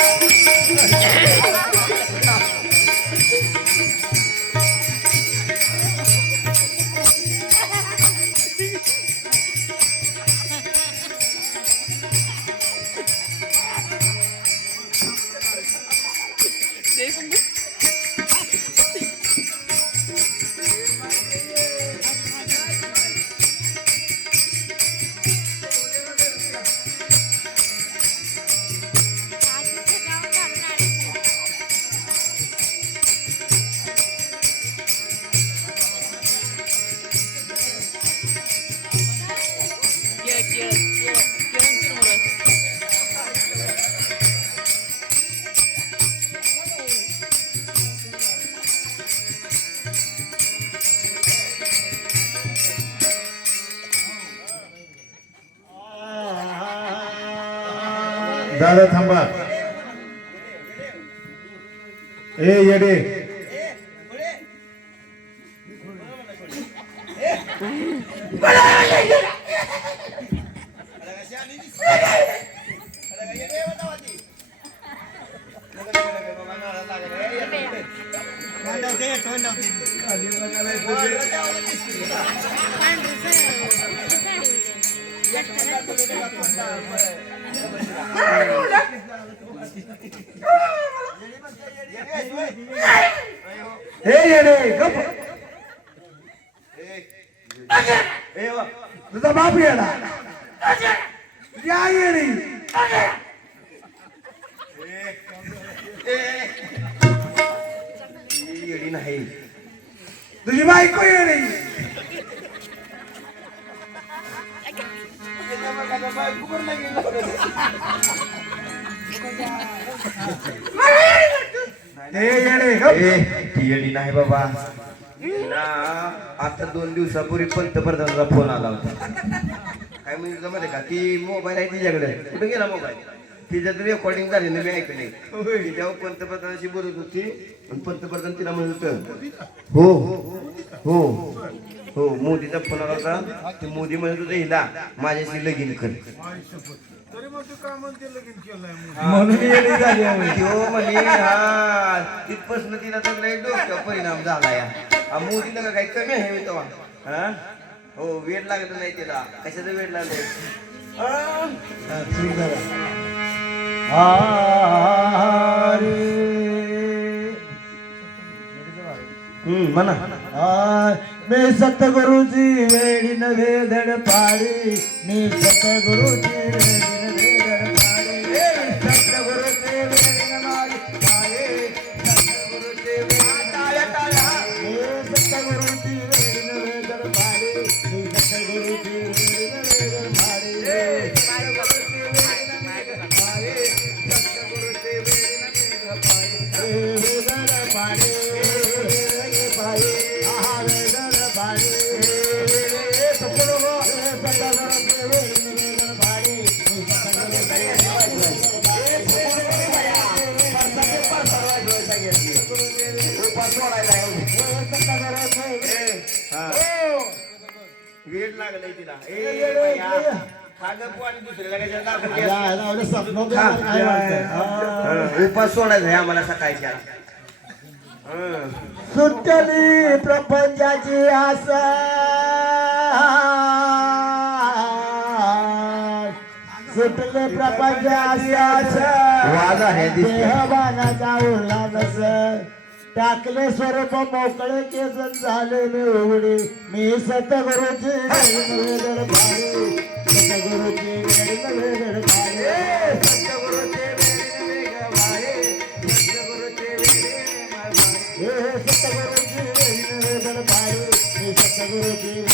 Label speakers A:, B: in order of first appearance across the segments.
A: すごい!
B: दादा थांबा ए येडे हे येडे गप तुझा बाप येडा या येडी
C: येडी नाही
B: तुझी बायको ए,
C: ती येडी नाही बाबा. आता दोन दिवसापूर्वी पंतप्रधानाचा फोन आला होता. काय म्हणजे माहिती का? ती मोबाईल आहे तिच्याकडे. कुठे गेला मोबाईल? तिच्यात रेकॉर्डिंग झाली ना मी ऐकले ती तेव्हा पंतप्रधानाशी बोलत होती आणि पंतप्रधान तिला म्हणत होतं हो. हो हो मोदीचा फोन आला होता. ते मोदी म्हणत होते हिला माझ्याशी लगीन कर.
B: म्हणून येडी झाली आहे.
C: त्यो म्हणे हा तिथपासून तिला तर लय डोक्यावर परिणाम झाला या हा मोदीला का काही कमी आहे मी तेव्हा. हा? हो वेळ लागलं नाही तिला. कशाचं वेळ लागलं
B: हा, आरे.
C: हम्म म्हणा
B: आय, मी सतगुरुची वेळी नव्हे धड पाळी मी सतगुरुची वेळी वेळ
C: लागलाय तिला. ए खा गं दुसऱ्याला? हं, उपास सोडायचा आहे आम्हाला सकाळच्या. हं.
B: सुटली प्रपंचाची आशा सुटले प्रपंचाची आशा
C: वाज आहे दिसते.
B: देहबानाचा उरला नस टाकले स्वरूप मोकळे केस झाले मी उघडी. मी सतगुरुची सतगुरुची सतगुरुची सतगुरुची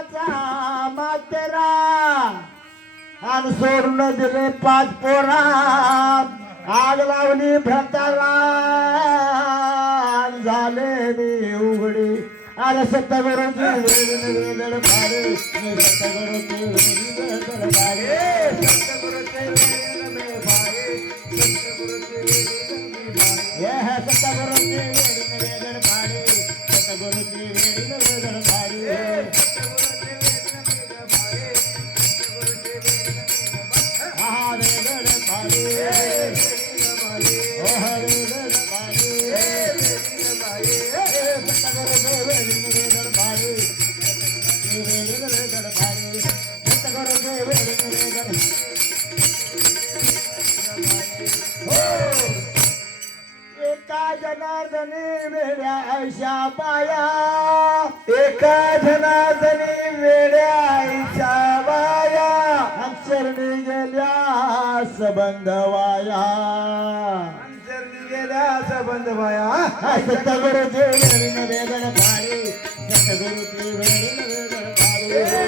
B: पोराचा मात्रा आणि सोडून दिले पाच पोरा आग लावली भ्रताला झाले मी उघडी आले सत्ता करून जनार्दनी वेड्या पाया. एका जनार्दनी वेड्या आयशा बाया अक्षरणी गेल्या सबंध वाया.
C: गेल्या संबंध बाया
B: सतगुरुची वेळी वेगळ पाडी सतगुरुची वेळी वेगळ पाडी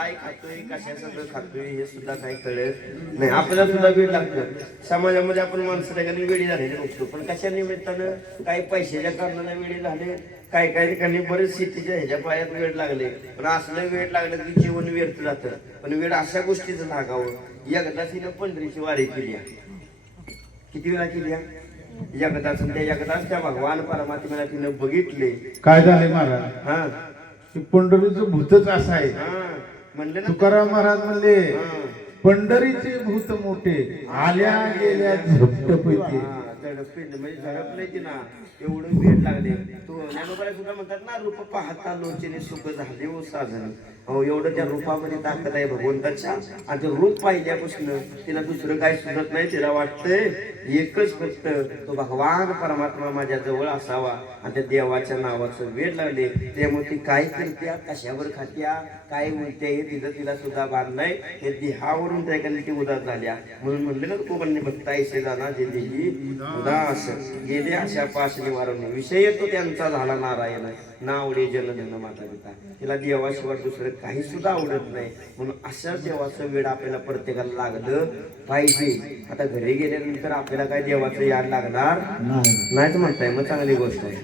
C: काय खातोय खातोय हे सुद्धा काही कळत नाही. आपल्याला सुद्धा वेळ लागतं समाजामध्ये आपण माणसं ठिकाणी वेळी झालेले बघतो पण कशा निमित्तानं काही पैशाच्या कारणाने वेळी झाले काही काही ठिकाणी बरेच शेतीच्या ह्याच्या पायात वेळ लागले. पण असलं वेळ लागलं की जीवन व्यर्थ जातं. पण वेळ अशा गोष्टीचं लागावं. एकदा तिनं पंढरीची वारी केली. किती वेळा केली आणि त्या एकदाच त्या भगवान परमात्म्याला तिनं बघितले.
D: काय झाले महाराज?
C: हा.
D: पंढरीचं भूतच असं आहे.
C: म्हणले ना
D: तुकाराम महाराज म्हणले
C: हा.
D: पंढरीचे भूत मोठे आल्या गेल्या झपट पैकी
C: हा, झडपीत म्हणजे झडपलंय की ना एवढं वेळ लागले. तो ज्ञानोबाला सुद्धा म्हणतात ना रूप पाहता लोचने सुख झाले ओ साधन. हो एवढं त्या रूपामध्ये ताकद आहे भगवंताच्या. आणि ते रूप पाहिल्यापासून तिला दुसरं काय सुचत नाही तिला वाटतंय एकच फक्त तो भगवान परमात्मा माझ्या जवळ असावा. आणि त्या देवाच्या नावाचं वेळ लागले त्यामुळे ती काय करत्या कशावर खात्या काय म्हणत्या हे तिथं तिला सुद्धा बांध नाही. हे देहावरून त्या एखादी ती उदास झाल्या. म्हणून म्हणलं ना तू म्हणणे भक्ता ऐसे जाणार जे देही उदास. गेले अशा पाश निवारण. विषय तो त्यांचा झाला नारायण. नावडे जनधन माता पिता. तिला देवाशिवाय दुसरं काही सुद्धा आवडत नाही. म्हणून अशा देवाचं वेळ आपल्याला प्रत्येकाला लागलं पाहिजे. आता घरी गेल्यानंतर आपल्याला काय देवाचं याद लागणार नाहीच म्हणताय. मग चांगली गोष्ट आहे.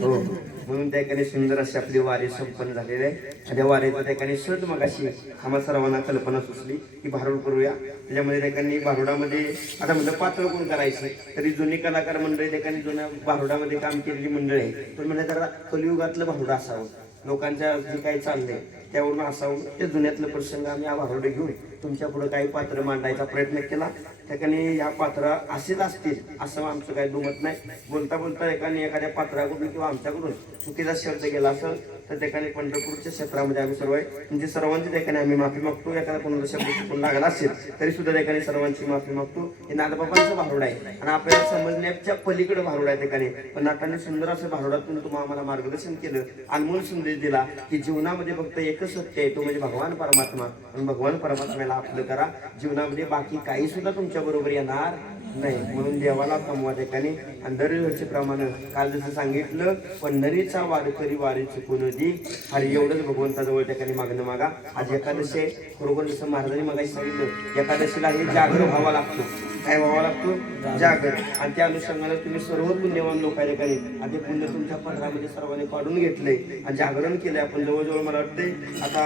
C: हो. म्हणून त्या ठिकाणी सुंदर अशी आपली वारी संपन्न झालेली आहे. त्या वारीचा त्या ठिकाणी सहज मग अशी आम्हा सर्वांना कल्पना सुचली की भारूड करूया. त्याच्यामध्ये त्या ठिकाणी भारुडामध्ये आता म्हणलं पात्र कोण करायचे? तरी जुनी कलाकार मंडळी त्या ठिकाणी जुन्या भारुडामध्ये काम केलेली मंडळी आहे पण म्हणजे जरा कलियुगातलं भारुड असावं. लोकांच्या जे काही चाललंय त्यावरून असावं ते जुन्यातलं प्रसंग आम्ही हा घेऊन तुमच्यापुढे काही पात्र मांडायचा प्रयत्न केला. त्या ठिकाणी या पात्र असेच असतील असं आमचं काही दुमत नाही. बोलता बोलता एकाने एखाद्या पात्राकडून किंवा आमच्याकडून चुकीचा शब्द गेला असं तर त्या ठिकाणी पंढरपूरच्या क्षेत्रामध्ये आम्ही सर्व आहे. म्हणजे सर्वांची त्या ठिकाणी आम्ही माफी मागतो. एखादा कोणाला शब्द चुकून लागला असेल तरी सुद्धा त्या ठिकाणी सर्वांची माफी मागतो. हे नाथबाबांचं भारुड आहे. आणि आपल्याला समजण्याच्या पलीकडे भारुड आहे त्या ठिकाणी. पण नाटाने सुंदर असं भारुडातून तुम्हाला आम्हाला मार्गदर्शन केलं. अनमोल संदेश दिला की जीवनामध्ये फक्त एकच सत्य आहे तो म्हणजे भगवान परमात्मा. आणि भगवान परमात्म्याला आपलं करा. जीवनामध्ये बाकी काही सुद्धा तुमच्या बरोबर येणार नाही. म्हणून देवाला कमवा ठिकाणी. आणि दरवर्षीप्रमाणे काल जसं सांगितलं पंढरीचा वारकरी वारी चुकून दी आणि एवढंच भगवंताजवळ ठिकाणी मागणं मागा. आज एकादशी आहे. खरोखर जसं महाराजांनी मागाशी सांगितलं एकादशीला हे जागर व्हावा लागतो. काय व्हावा लागतो जागर आणि त्या अनुषंगाने तुम्ही सर्व पुण्यवान लोक आहे आणि ते पुण्य तुमच्या पंधरामध्ये सर्वांनी काढून घेतलंय आणि जागरण केलंय आपण. जवळजवळ मला वाटतंय आता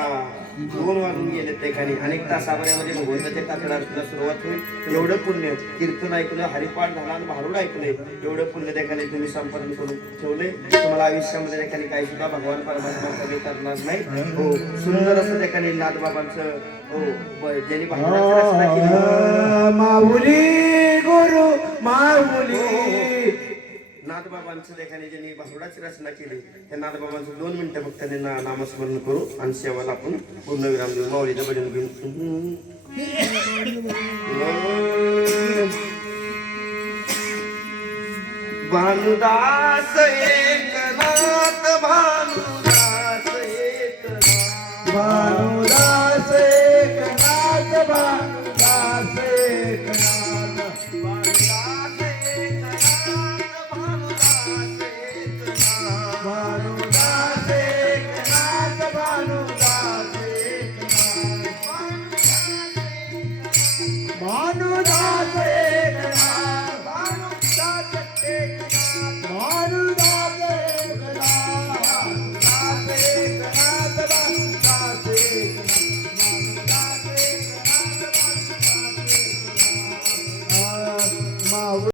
C: दोन वाजून गेले ते ठिकाणी अनेक तासाभरामध्ये भगवंताच्या काकडा आरतीला सुरुवात होईल. एवढं पुण्य कीर्तन ऐकलं हरिपाठ झाला आणि भारूड ऐकलंय. एवढं पुण्य त्या तुम्ही संपादन करून ठेवले तुम्हाला आयुष्यामध्ये त्या काही सुद्धा भगवान परमात्मा कमी करणार नाही. हो सुंदर असं त्या नाथ नाथबाबांचं हो
B: माऊली गुरु माऊली.
C: नाथबाबांचं ठिकाणी ज्यांनी भारुडाची रचना केली त्या नाथबाबांचं दोन मिनिटं फक्त त्यांना नामस्मरण करू आणि सेवाला आपण पूर्ण विराम देऊ. माऊलीचं भजन घेऊन. भानुदास ये